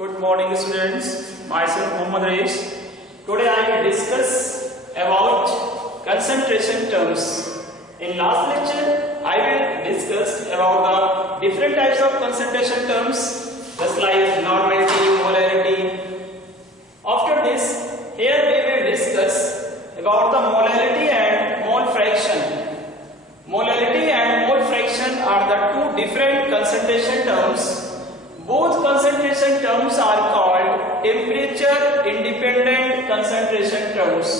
Good morning students, myself Mohammad Rais. Today I will discuss about concentration terms. In last lecture I will discuss about the different types of concentration terms just like normality, molarity. After this, here we will discuss about the molarity and mole fraction. Molarity and mole fraction are the two different concentration terms. Both concentration terms are called temperature independent concentration terms.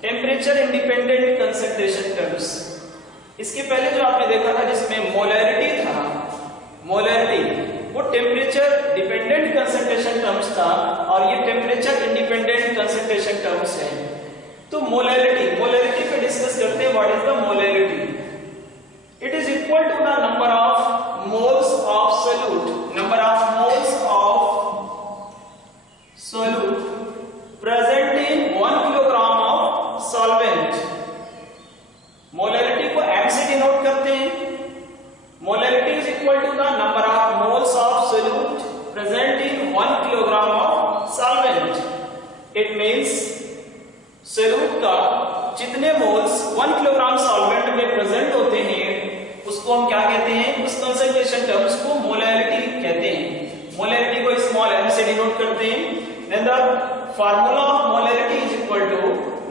Temperature independent concentration terms. इसके पहले जो आपने देखा था जिसमें मोलैरिटी था, मोलैरिटी वो temperature dependent concentration terms था और ये टेम्परेचर इंडिपेंडेंट कंसंट्रेशन टर्म्स है। तो मोलैरिटी पे डिस्कस करते हैं। What is the molarity? It is equal to the number of moles of solute, number of moles of solute present in 1 kilogram of solvent. Molarity को m से डिनोट करते हैं। Molarity is equal to the number of moles of solute present in 1 kilogram of solvent. It means solute का जितने moles 1 kilogram solvent में present होते हैं उसको हम क्या कहते हैं? उस कंसंट्रेशन टर्म्स को मोलैरिटी कहते हैं। मोलैरिटी को स्मॉल m से डिनोट करते हैं। Then the formula of molarity is equal to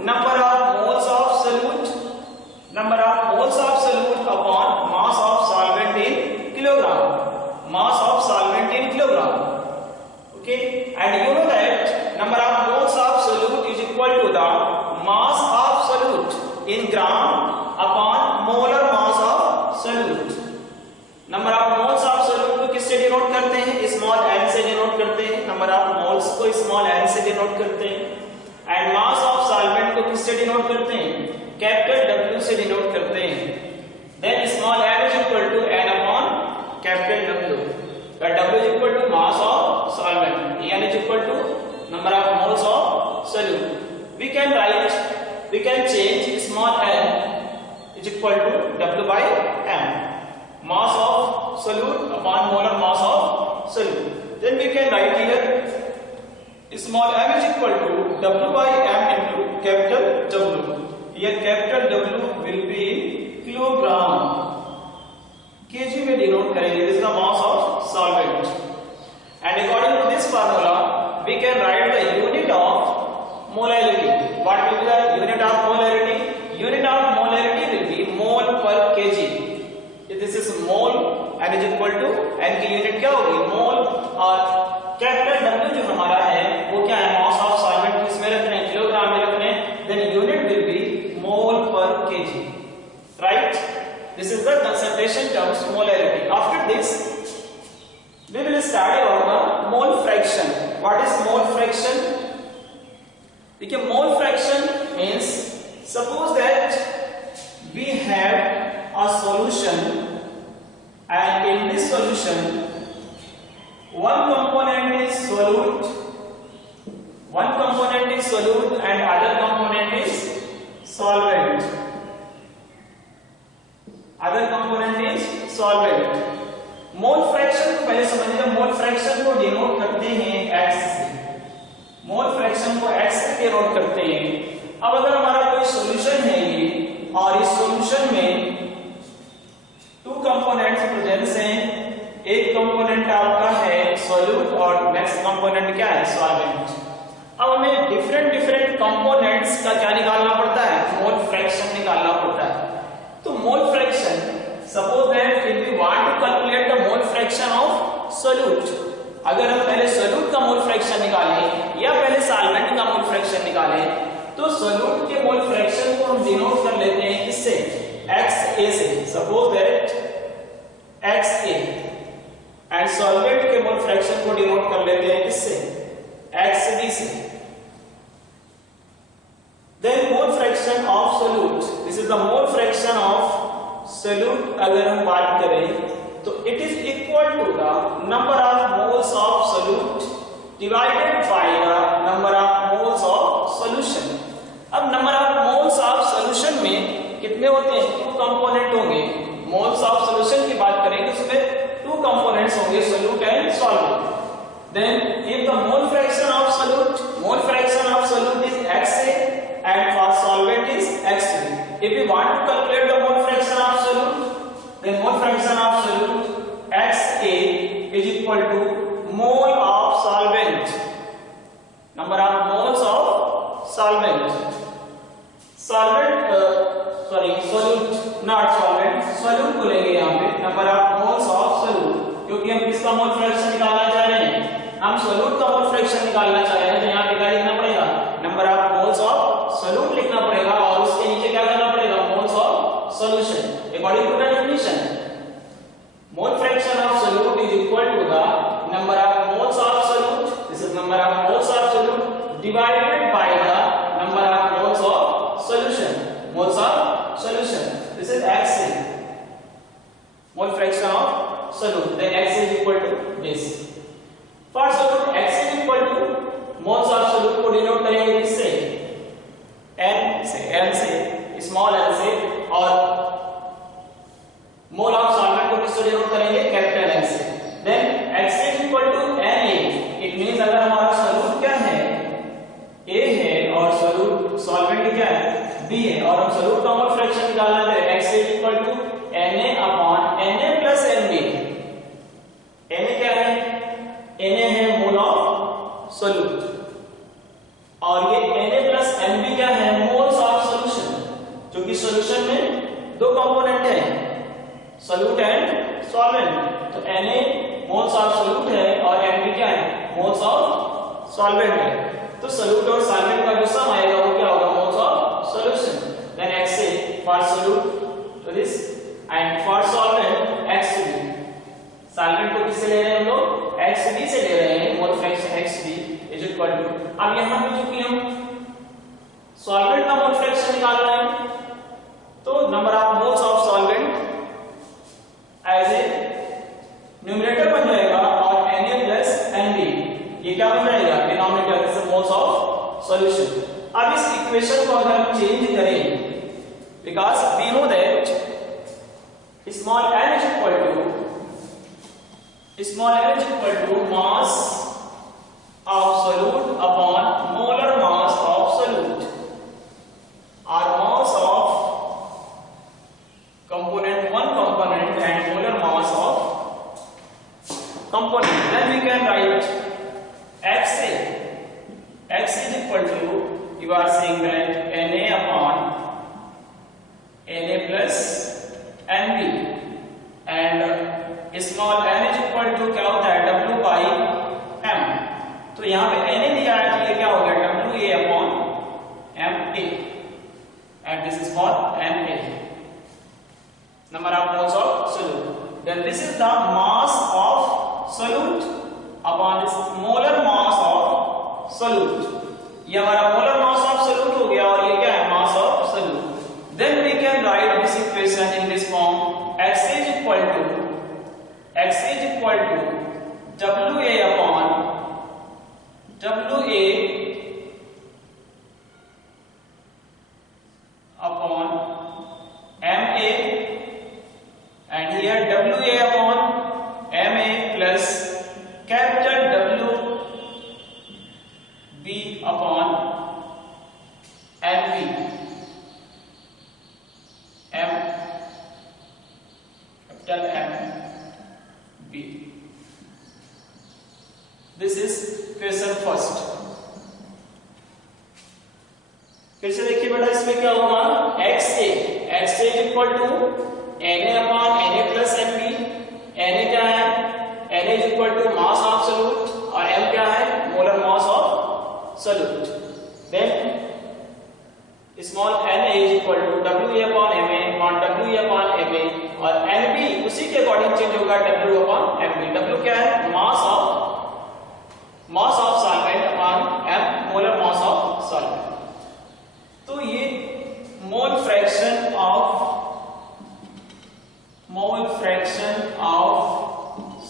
number of moles of solute, number of moles of solute upon mass of solvent in kilogram, mass of solvent in kilogram. Okay, and you know that number of moles of solute is equal to the mass of solute in gram upon molar mass of solute. Number of moles of solute को किससे डिनोट करते हैं? Small m से denote करते हैं। Number of moles को small m से denote करते हैं। एंड मास ऑफ सॉल्वेंट को किससे डिनोट करते हैं? कैपिटल W से डिनोट करते हैं। Then small m is equal to n upon capital W, where W is equal to mass of solvent, n is equal to number of moles of solute. We can write, we can change small m is equal to W by M, mass of solute upon molar mass of solute. Then we can write here small m is equal to W by M into capital W. Here capital W will be kilogram, kg में denote करेंगे। This is the mass of solvent. And according to this formula, we can write the unit of molarity. What will be the unit of molarity? Unit of molarity will be mole per kg. This is mole and is equal to n की यूनिट क्या होगी? मोल। और capital W जो हमारा है वो क्या है? मास ऑफ सॉल्वेंट किसमें रखने हैं? किलोग्राम में रखने हैं। देन यूनिट विल बी मोल पर kg, right? This is the concentration terms molarity. After this we will start about the mole fraction. What is mole fraction? देखिए mole fraction means suppose that we have a solution and in this solution one component is solute, one component is solute and other component is solvent, other component is solvent. Mole fraction को पहले समझिए। Mole fraction को डिनोट करते हैं x से, mole fraction को x से denote करते हैं। अब अगर हमारा कोई सॉल्यूशन है ये और इस सॉल्यूशन में टू कंपोनेंट्स प्रेजेंट हैं, एक कंपोनेंट आपका है सोल्यूट और नेक्स्ट कंपोनेंट क्या है? सॉल्वेंट। अब हमें डिफरेंट डिफरेंट कंपोनेंट्स का क्या निकालना पड़ता है? मोल फ्रैक्शन निकालना पड़ता है। तो mole fraction, suppose that if we want to calculate the mole fraction of solute, अगर हम पहले सोल्यूट का मोल फ्रैक्शन निकालें या पहले सॉल्वेंट का मोल फ्रैक्शन निकालें तो सोल्यूट के मोल फ्रैक्शन को हम डिनोट कर लेते हैं किससे? XA से। Suppose that XA and solvent के मोल फ्रैक्शन को डिनोट कर लेते हैं किससे? XB से। Then mole fraction of solute, this is the mole fraction of solute. अगर हम बात करें तो it is equal to the number of moles of solute divided by the number of moles of solution. अब number of moles of solution में कितने होते हैं? टू कंपोनेंट होंगे। मोल्स ऑफ सॉल्यूशन की बात करें तो उसमें टू कंपोनेंट्स होंगे, solute and solvent. Then if the mole fraction of solute is XA and for solvent is XB. If we want to calculate the mole fraction of solute, then mole fraction of solute XA is equal to mole of solvent, number of moles of solvent. Solute not solvent, solute को लेंगे यहाँ पे number of moles of solute, क्योंकि हम किसका mole fraction निकालना चाह रहे हैं, हम सोल्यूट का मोल फ्रैक्शन निकालना चाह रहे हैं, तो यहाँ पे क्या लिखना पड़ेगा, number of moles of solute लिखना पड़ेगा और उसके नीचे क्या करना पड़ेगा, moles of solution. According to the definition, mole fraction of solute is equal to the number of moles of solute, this is number of moles of solute divided by the number of moles of solution, moles of solution, this is XA, mole fraction of solute, then X is equal to this. For solute X is equal to moles of solute को डिनोट करेंगे किससे, N से, small n से, और mole of solvent को किससे denote करेंगे, capital N से। Then X is equal to Na, it means अगर हमारा solute क्या है, A है और solute सॉल्वेंट क्या है, B है, और हम solute का मोल फ्रैक्शन निकालना है, X is equal to Na upon Na plus Nb। Na क्या है, Na है मोल ऑफ सोल्यूट, और ये Na प्लस Nb क्या है, मोल्स ऑफ सॉल्यूशन, क्योंकि सॉल्यूशन में दो कंपोनेंट है, सोल्यूट एंड सॉल्वेंट, तो Na मोल्स ऑफ सोल्यूट है और Nb क्या है, मोल्स ऑफ सॉल्वेंट है, तो सोल्यूट और सॉल्वेंट का जो सम आएगा वो क्या होगा, moles of solution. Then XA for solute तो this, and for solvent XB, solvent को किससे ले रहे हैं हम लोग, XB से ले रहे हैं, mole fraction XB is equal to, अब यहां पे चूंकि हम सॉल्वेंट का मोल फ्रैक्शन निकाल रहे हैं, तो number of moles of solvent as a numerator बन जाएगा और Na प्लस Nb ये क्या बन जाएगा, denominator, this is moles of solution. अब इस इक्वेशन को अगर हम चेंज करें, because we know that small n is equal to mass of solute upon molar mass of solute, or mass of component, one component, and molar mass of component. Then we can write XA, X is equal to, you are saying that Na upon Na plus Nb, and small n is equal to क्या होता है, W by M, तो यहाँ पे Na दिया है तो ये क्या हो गया, WA upon Ma, and this is for Na, number of moles of solute. Then this is the mass of solute upon this molar mass of solute, ये हमारा molar mass of solute हो गया और ये क्या है, mass of solute. Then we can write this equation in this form, X is equal to WA upon MA, and here WA upon MA plus capital WB upon MB, capital MB. This is question first. फिर से देखिए बेटा, इसमें क्या होगा, XA is equal to Na upon Na plus Nb, Na क्या है, Na is equal to mass of solute और M क्या है, molar mass of solute. Then small na is equal to W upon Ma upon W upon Ma, और Nb उसी के according change होगा, W upon Mb. W क्या है, mass of solvent upon M, molar mass of solvent. तो ये मोल fraction of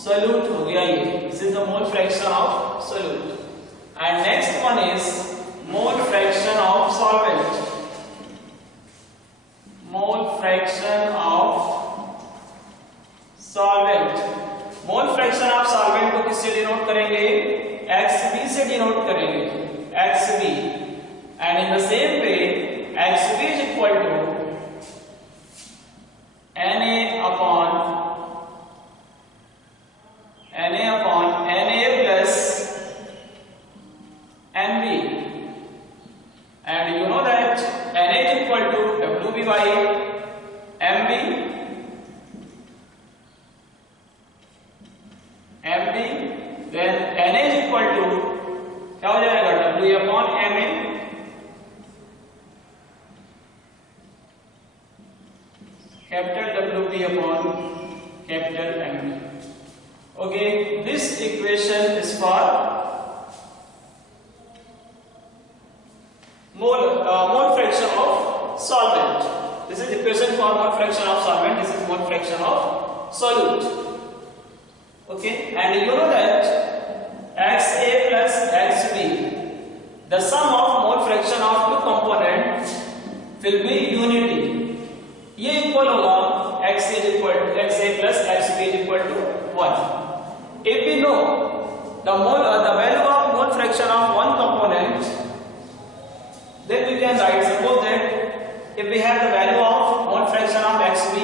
solute हो गया, ये this is the mole fraction of solute. And next one is mole fraction of solvent. Mole fraction of solvent को किससे denote करेंगे, XB से denote करेंगे, XB। And in the same way XB is equal to Na upon Na plus Nb। And you know that Na is equal to WB by MB, then Na is equal to क्या हो जाएगा, W upon Ma, capital WB upon capital MB। Okay, this equation is for mole fraction of solvent. This is equation for mole fraction of solvent. This is mole fraction of solute. Okay, and you know that XA plus XB, the sum of mole fraction of two components will be unity. ये इक्वल होगा XA plus XB is equal to 1. If we know the value of mole fraction of one component, then we can write, suppose that if we have the value of mole fraction of XB,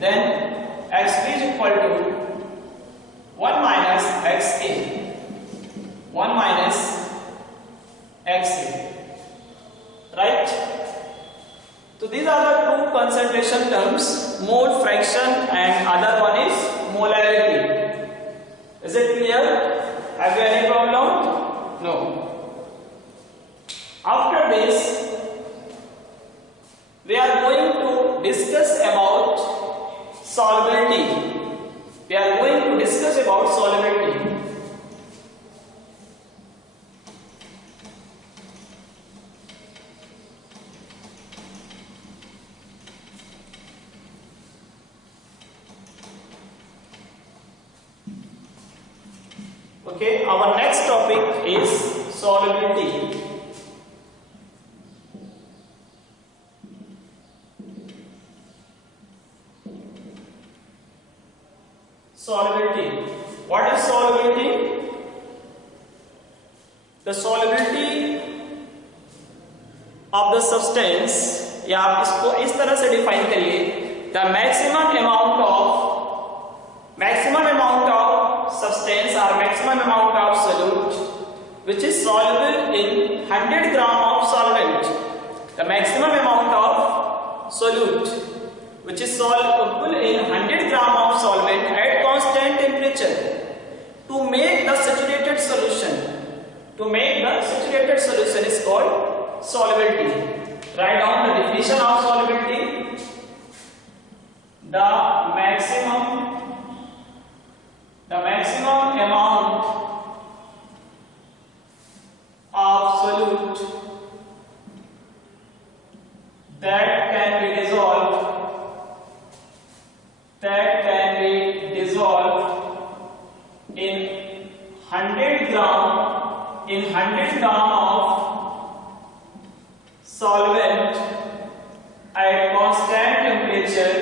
then XB is equal to 1 minus XA, 1 minus XA, right? So these are the two concentration terms, mole fraction and other one is molarity. Is it clear? Have you any problem? No. After this, we are going to discuss about solubility. We are going to discuss about solubility. Okay, our next topic is solubility. Solubility. What is solubility? The solubility of the substance, या आप इसको इस तरह से डिफाइन करिए, the maximum amount of substance or maximum amount of solute which is soluble in 100 gram of solvent. The maximum amount of solute which is soluble in 100 gram of solvent at constant temperature to make the saturated solution. To make the saturated solution is called solubility. Write down the definition of solubility. The maximum amount of solute that can be dissolved in 100 gram of solvent at constant temperature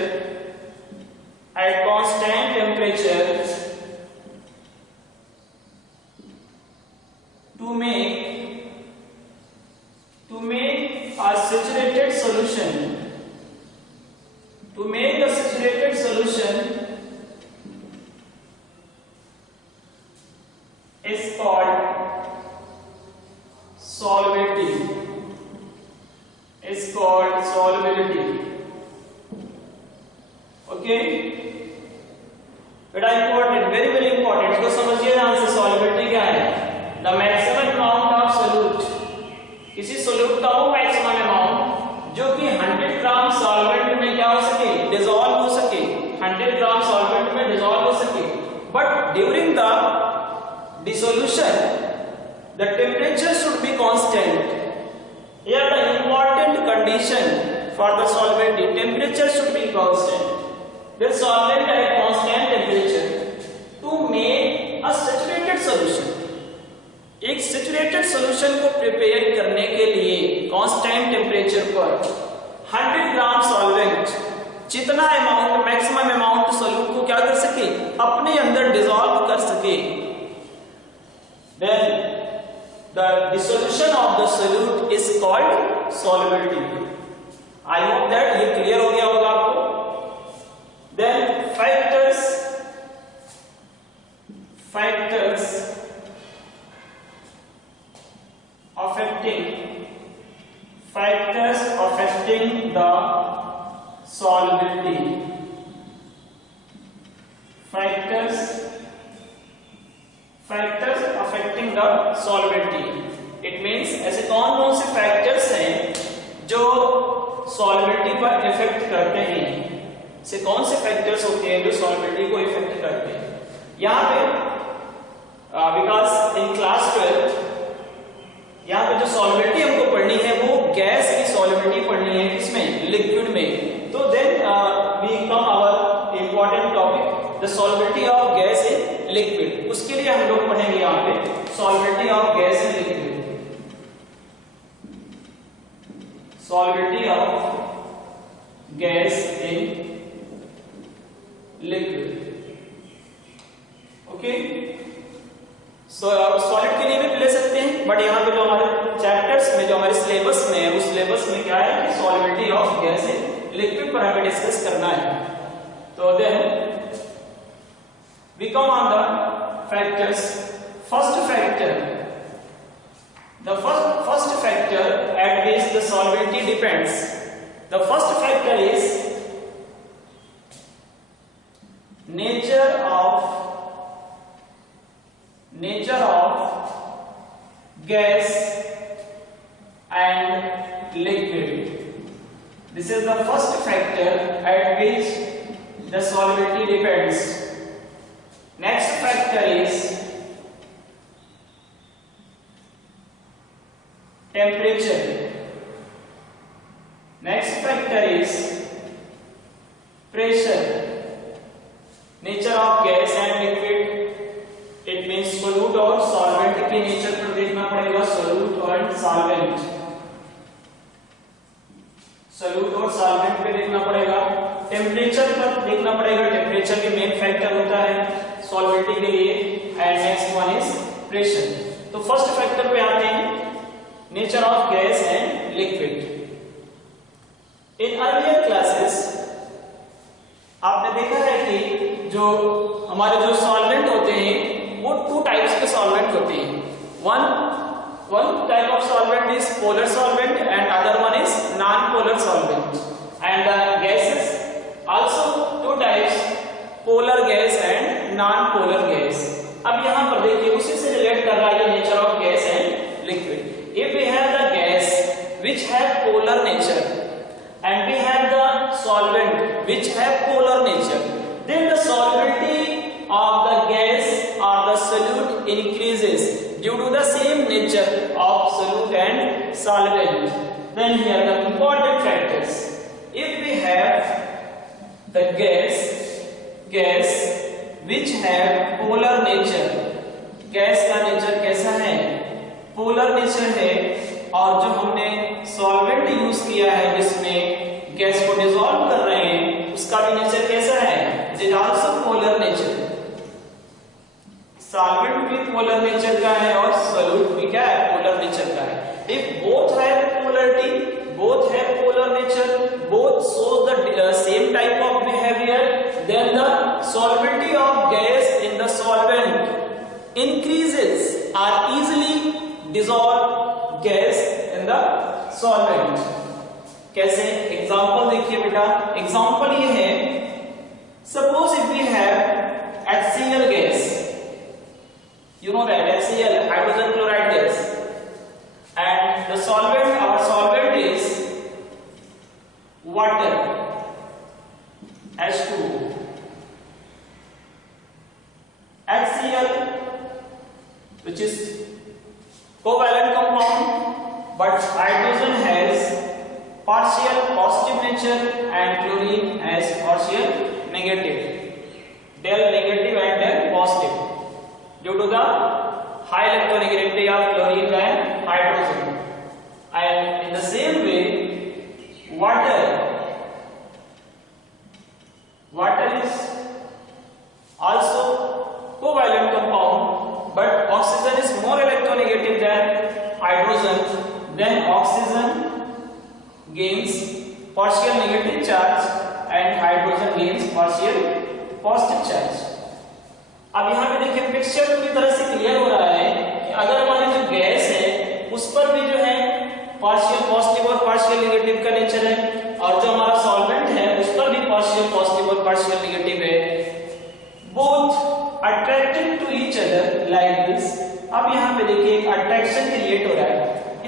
to make a saturated solution. To make the saturated solution is called solubility. Is called solubility. Okay? बेटा important, very very important. इसको समझिए ध्यान से. solubility क्या है? The maximum amount of solute. किसी solute का वो maximum amount जो कि 100 ग्राम solvent में क्या हो सके? dissolve हो सके. 100 ग्राम solvent में dissolve हो सके. But during the dissolution, the temperature should be constant. Here the important condition for the solvent, temperature should be constant. The solvent at constant temperature to make a saturated solution. एक saturated solution को prepare करने के लिए constant temperature पर 100 ग्राम solvent जितना amount maximum amount solute को क्या कर सके? अपने अंदर dissolve कर सके. dissolution of the solute is called solubility. I hope that ये clear हो गया होगा आपको. Then factors affecting the solubility. Factors affecting the solubility. It means ऐसे कौन से फैक्टर्स हैं जो सॉल्युबिलिटी पर इफेक्ट करते हैं. ऐसे कौन से फैक्टर्स होते हैं जो सॉल्युबिलिटी को इफेक्ट करते हैं. यहाँ पे बिकॉज इन क्लास 12 यहाँ पे जो सॉल्युबिलिटी हमको पढ़नी है वो गैस की सॉल्युबिलिटी पढ़नी है. किसमें? लिक्विड में. तो then we come our important topic the solubility of gas in liquid. उसके लिए हम लोग पढ़ेंगे यहाँ पे solubility of gas in liquid. Solubility of gas in liquid. Okay, solid के लिए भी ले सकते हैं, बट यहाँ पे जो हमारे चैप्टर्स में, जो हमारे सिलेबस में है, उस सिलेबस में क्या है कि solubility of gas in liquid पर हमें डिस्कस करना है. तो then we come on the factors. First factor, the first factor at which the solubility depends. The first factor is nature of gas and liquid. This is the first factor at which the solubility depends. Next factor is temperature. Next factor is pressure. Nature of gas and liquid. It means solute और solvent की nature पर देखना पड़ेगा. solute और solvent. solute और solvent पे देखना पड़ेगा. temperature पर देखना पड़ेगा. temperature के main factor होता है solubility के लिए. and next one is pressure. तो first factor पे आते हैं, nature of gas and liquid. In earlier classes आपने देखा है कि जो हमारे जो सॉल्वेंट होते हैं वो टू टाइप्स के सॉल्वेंट होते हैं. One type of solvent is polar solvent and other one is non polar solvent. And gases also two types, polar gas and non polar gas. अब यहाँ पर देखिए उसी से रिलेट कर रहा है nature of gas and liquid. If we have the gas which have polar nature and we have the solvent which have polar nature, then the solubility of the gas or the solute increases due to the same nature of solute and solvent. Then here the important factors. If we have the gas which have polar nature, gas का नेचर कैसा है? Polar nature है. और जो हमने solvent use किया है जिसमें गैस को डिसॉल्व कर रहे हैं उसका भी नेचर कैसा है? It is also polar nature. Solvent भी पोलर नेचर का है और सोल्यूट भी क्या है? पोलर नेचर का है. If both have polarity, both have polar nature, both show the same type of behaviour, then the solubility of gas in the solvent increases or easily dissolve gas in the solvent. कैसे? Example देखिए बेटा. Example ये है, suppose if we have HCl gas, you know that HCl, hydrogen chloride gas, and the solvent, our solvent is water, H2O. HCl, which is covalent compound, but hydrogen has partial positive nature and chlorine has partial negative, del negative and del positive, due to the high electronegativity of chlorine and hydrogen. And in the same way, water is also covalent compound, but oxygen is more electronegative than hydrogen. then oxygen gains partial negative charge and hydrogen gains partial positive charge. अब यहाँ पे देखिए पिक्चर पूरी तरह से क्लियर हो रहा है कि अगर हमारी जो गैस है उस पर भी जो है पार्शियल पॉजिटिव और पार्शियल नेगेटिव का नेचर है, और जो हमारा सॉल्वेंट है उस पर भी पार्शियल पॉजिटिव और पार्शियल नेगेटिव है, both attracting to each other like this. अब यहाँ पे देखिए एक अट्रैक्शन क्रिएट हो रहा है।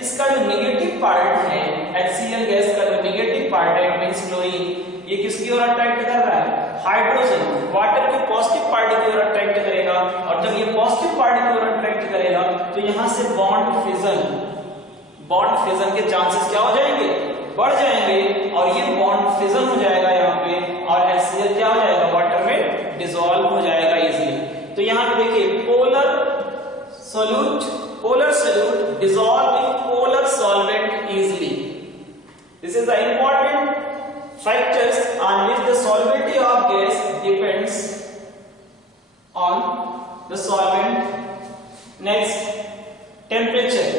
इसका जो नेगेटिव पार्ट है HCl गैस का जो नेगेटिव पार्ट है इट मींस क्लोरीन, ये किसकी ओर अट्रैक्ट कर रहा है? हाइड्रोजन, वाटर के पॉजिटिव पार्ट की ओर अट्रैक्ट करेगा, और जब ये पॉजिटिव पार्ट की ओर अट्रैक्ट करेगा तो यहाँ से बॉन्ड फिजन के चांसेस क्या हो जाएंगे? बढ़ जाएंगे, और ये बॉन्ड फिजन हो जाएगा यहाँ पे, और HCl क्या हो जाएगा? वाटर में डिसॉल्व हो जाएगा इजीली। तो यहाँ पे देखिए polar solute dissolve in polar solvent easily. This is the important factors on which the solubility of gas depends on the solvent. Next, temperature.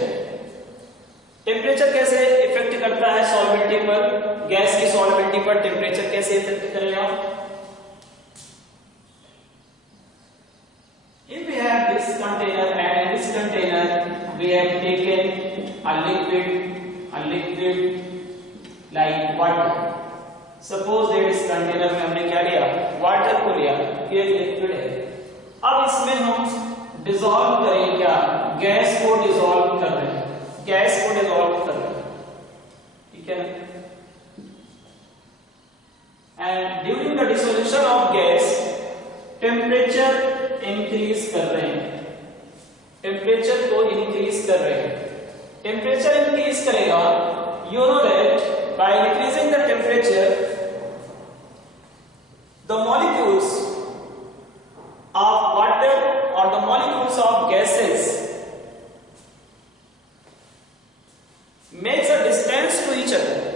Temperature कैसे इफेक्ट करता है सॉल्वेंटी पर? गैस की सॉल्वेंटी पर टेम्परेचर कैसे इफेक्ट करेगा? If we have this container and in this container we have taken a liquid like water. Suppose that इस कंटेनर में हमने क्या लिया? वाटर को लिया, ये लिक्विड है। अब इसमें हम डिसॉल्व करें क्या? गैस को डिसॉल्व कर रहे हैं, गैस को डिसॉल्व कर रहे हैं, ठीक है ना? And during the dissolution of gas, temperature increase कर रहे हैं, टेम्परेचर को इंक्रीज कर रहे हैं। टेम्परेचर इंक्रीज करेगा, you know that by increasing the temperature the molecules of water और the molecules of gases makes a distance to each other.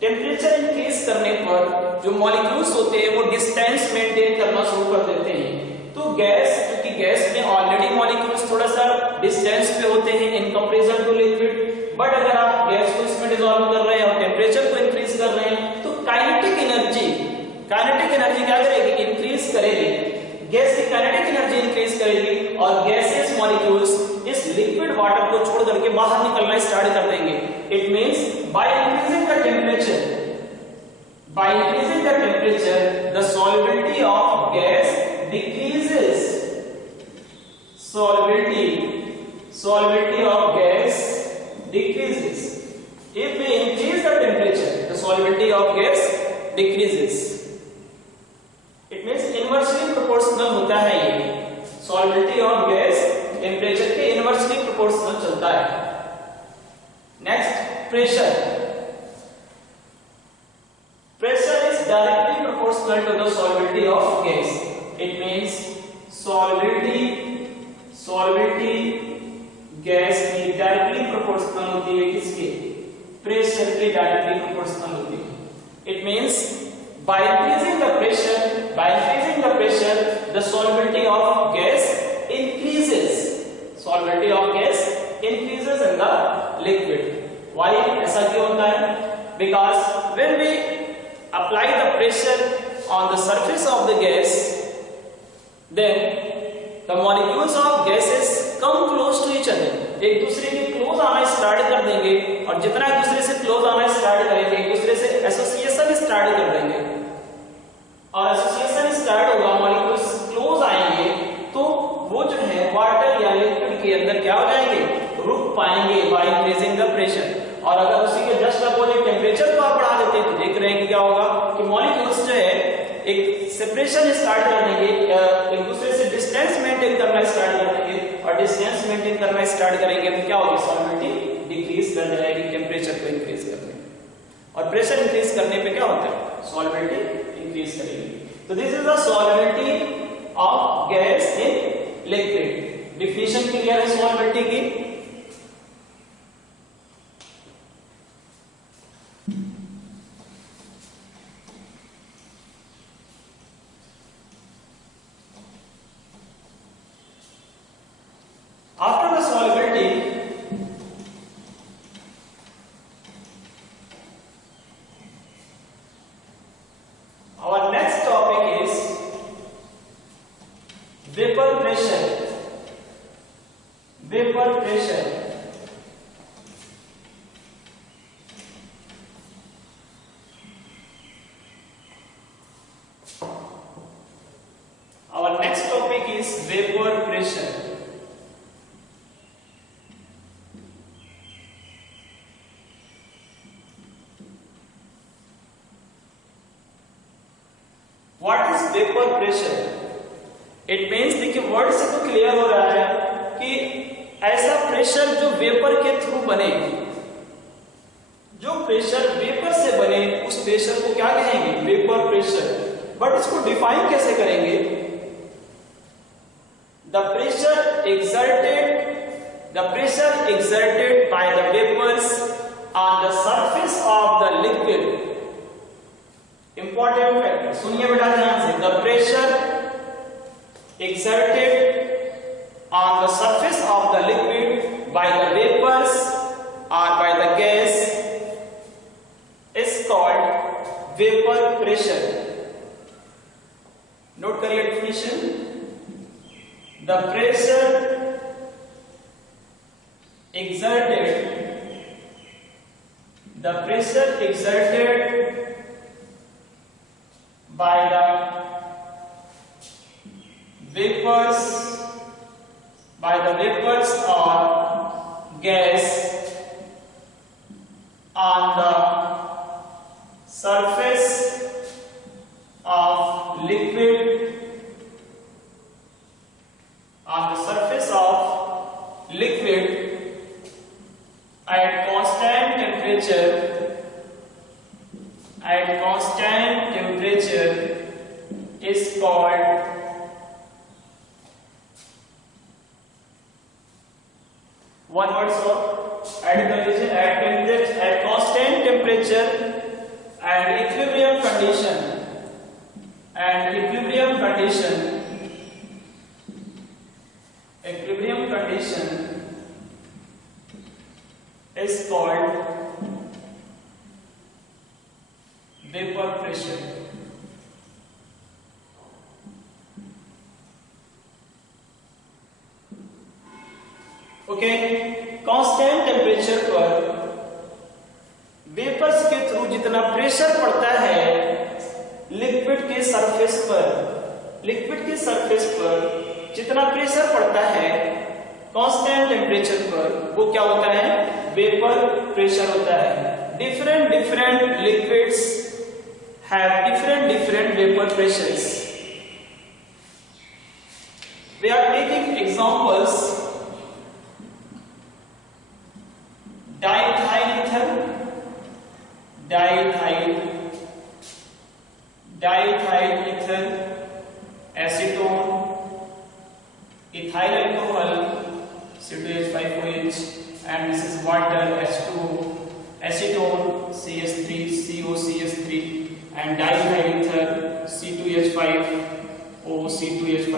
Temperature increase करने पर जो मॉलिक्यूल्स होते हैं वो डिस्टेंस मेंटेन करना शुरू कर देते हैं। तो गैस, क्योंकि गैस में ऑलरेडी मॉलिक्यूल्स थोड़ा सा डिस्टेंस पे होते हैं in comparison to liquid, but अगर आप गैस को इसमें डिसॉल्व कर रहे हैं और टेम्परेचर को इंक्रीज कर रहे हैं तो काइनेटिक एनर्जी क्या करेगी? इंक्रीज करेगी। गैस की काइनेटिक एनर्जी इंक्रीज करेगी और गैसेस मॉलिक्यूल्स इस लिक्विड वाटर को छोड़ करके बाहर निकलना स्टार्ट कर देंगे। It means by increasing the temperature the solubility of gas decreases. Solubility of gas decreases. If we increase the temperature, the solubility of gas decreases. It means inversely proportional होता है ये। Solubility of gas temperature के inversely proportional चलता है। Next, pressure. Pressure is directly proportional to the solubility of gas. It means solubility gas की directly proportional होती है किसके? प्रेशर की डायरेक्टली प्रोपोर्शनल होती है। It means by increasing the pressure the solubility of gas increases. Solubility of gas increases in the liquid. Why ऐसा क्यों होता है? Because when we apply the pressure on the surface of the gas, then the molecules of gases come close to each other. एक दूसरे के क्लोज आना स्टार्ट कर देंगे, और जितना एक दूसरे से क्लोज आना स्टार्ट करेंगे एक दूसरे से एसोसिएशन स्टार्ट कर देंगे, और एसोसिएशन स्टार्ट होगा, मॉलिक्यूल्स क्लोज आएंगे तो वो जो है वाटर या लिक्विड के अंदर क्या हो जाएंगे? रुक पाएंगे बाय इंक्रीजिंग द प्रेशर। और अगर उसी के जस्ट अपोजिट टेम्परेचर को आप बढ़ा देते हैं तो देख रहे हैं कि क्या होगा कि मॉलिक्यूल्स जो है एक सेपरेशन स्टार्ट कर देंगे, एक दूसरे से डिस्टेंस मेंटेन करना स्टार्ट कर देंगे, और डिस्टेंस मेंटेन करना स्टार्ट करेंगे तो क्या होगी? सॉल्युबिलिटी डिक्रीज कर जाएगी टेम्परेचर को इंक्रीज करने, और प्रेशर इंक्रीज करने पे क्या होता है? सॉल्युबिलिटी इंक्रीज करेगी। तो this is the solubility of gas in liquid. Definition clear है सॉल्युबिलिटी की? After the solubility, vapor pressure, vapor pressure. Our next topic is vapor pressure. What is vapor pressure? It means, देखिए वर्ड से तो क्लियर हो रहा है कि ऐसा प्रेशर जो वेपर के थ्रू बने, जो प्रेशर वेपर से बने उस प्रेशर को क्या कहेंगे? Vapour pressure. बट इसको डिफाइन कैसे करेंगे? The pressure exerted by the vapors on the surface of the liquid. Important factor, सुनिए बेटा ध्यान से। The pressure exerted on the surface of the liquid by the vapors or by the gas is called vapor pressure. Note करिए definition. The pressure exerted by the vapors or gas on the surface of liquid at constant temperature is called one word, so at constant temperature and equilibrium condition is called vapor pressure. Okay, constant temperature पर वेपर्स के थ्रू जितना प्रेशर पड़ता है लिक्विड के सरफेस पर जितना प्रेशर पड़ता है कांस्टेंट टेम्परेचर पर, वो क्या होता है? वेपर प्रेशर होता है। Different liquids have different vapour pressures. We are taking examples. Diethyl ether, acetone, ethyl alcohol C2H5OH, and this is water H2O, acetone CH3COCH3, and diethyl ether C2H5OC2H5.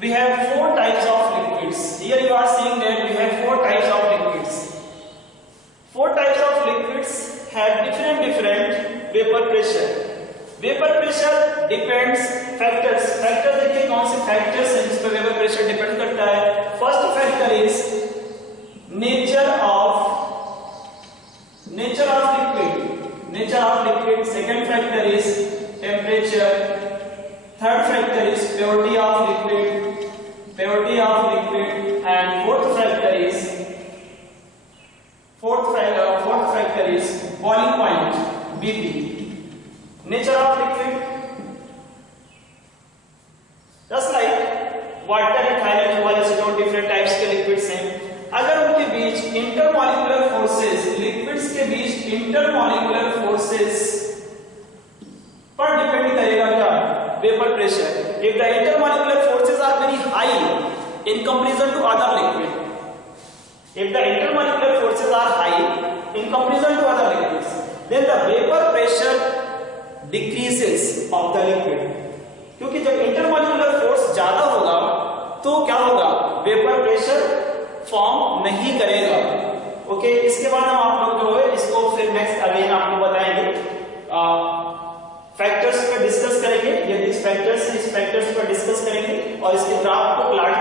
We have 4 types of liquids. Here you are seeing that we have 4 types of liquids. 4 types of liquids have different vapor pressure. Vapor pressure depends factors देखिए कौन से फैक्टर्स हैं जिस पर vapour pressure depend करता है। First factor is nature of liquid, second factor is temperature, third factor is purity of liquid, and fourth factor is boiling point BP. Nature of liquid, just like water, ethyl alcohol, acetone, different types के liquids हैं। अगर उनके बीच intermolecular forces, liquids के बीच intermolecular forces पर डिपेंड करेगा क्या? Vapor pressure. If the intermolecular forces are very high in comparison to other liquid, then the vapor pressure decreases of the liquid. क्योंकि जब इंटरमॉलिक्यूलर फोर्स ज्यादा होगा तो क्या होगा? वेपर प्रेशर फॉर्म नहीं करेगा। ओके, इसके बाद हम आप लोग जो है इसको फिर नेक्स्ट अगेन आपको बताएंगे। फैक्टर्स पर डिस्कस करेंगे, ये फैक्टर्स इस फैक्टर्स पर डिस्कस करेंगे और इसके ग्राफ को प्लॉट